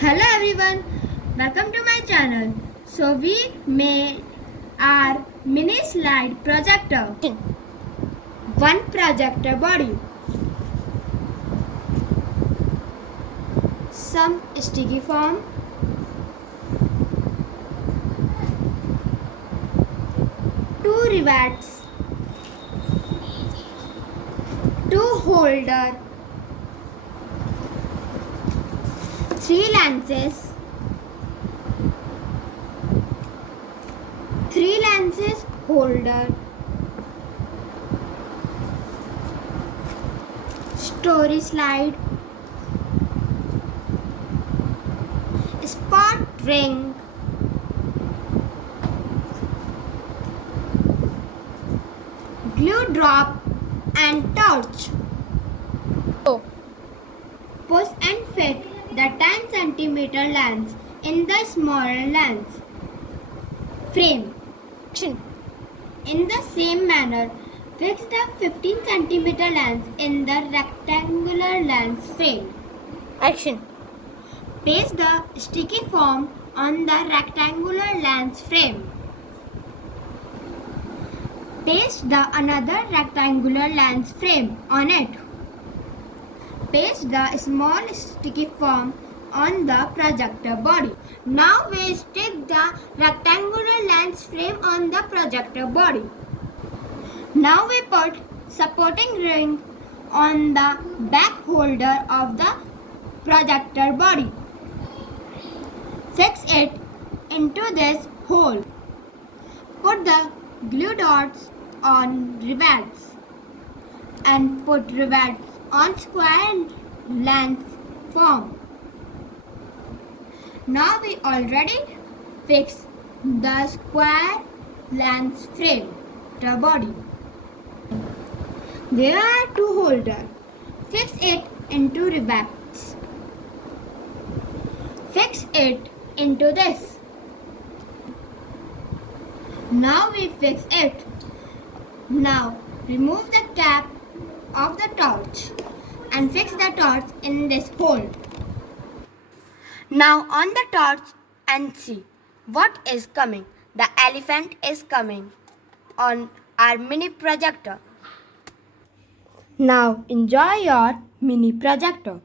Hello everyone, welcome to my channel. So we made our mini slide projector. One projector body. Some sticky foam. Two rivets. Two holder. Three lenses. Three lenses holder. Story slide. Spot ring. Glue drop and torch. Push and fit the 10 centimeter lens in the smaller lens frame. In the same manner, fix the 15 centimeter lens in the rectangular lens frame. Action. Paste the sticky foam on the rectangular lens frame. Paste the another rectangular lens frame on it. Paste the small sticky foam on the projector body. Now we stick the rectangular lens frame on the projector body. Now we put supporting ring on the back holder of the projector body. Fix it into this hole. Put the glue dots on rivets and put rivets on square lens foam. Now we already fixed the square lens frame, the body. There are two holders. Fix it into rivets. Fix it into this. Now we fix it. Now remove the cap of the torch and fix the torch in this hole. Now on the torch and see what is coming. The elephant is coming on our mini projector. Now enjoy your mini projector.